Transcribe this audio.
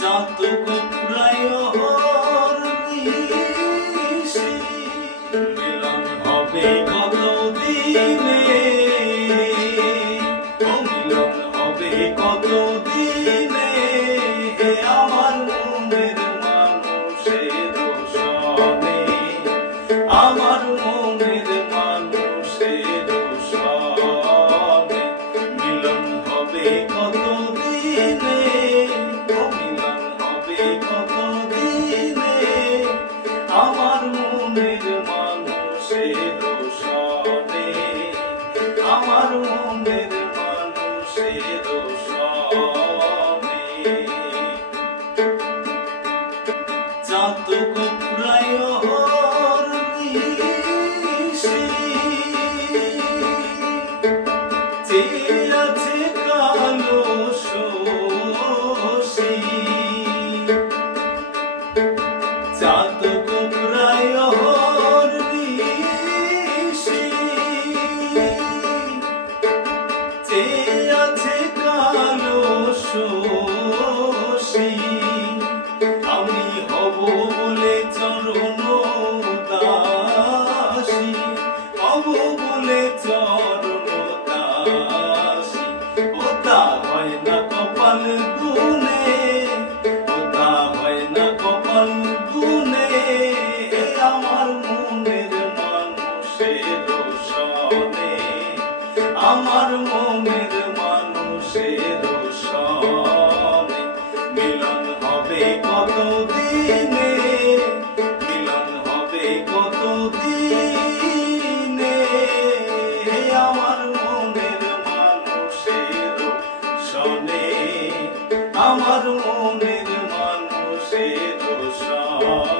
চাতক প্রায় হরনিশি মিলন হবে কত দিনে, মিলন হবে কত দিনে আমার মনের মানুষের সনে, আমার মনের মানুষের সনে মিলন হবে কত দিনে, মিলন হবে কত দিনে আমার মনের মানুষের সনে, আমার মনের মানুষের সনে। চাতক প্রায় হরনিশি চেয়ে আছে কালো শশী, চাতক প্রায় হরনিশি চেয়ে আছে কালো শশী, আমি হব বলে চরণ দাসী, হব বলে চরণ দাসী। ওটা হয় না কপাল গুনে, ওটা হয় না কপাল গুনে আমার মনের মানুষের সনে, আমার মনের মানুষের সনে মিলন হবে কত দিনে, মিলন হবে কত দিনে আমার মনের মানুষের সনে, আমার মনের মানুষের সনে।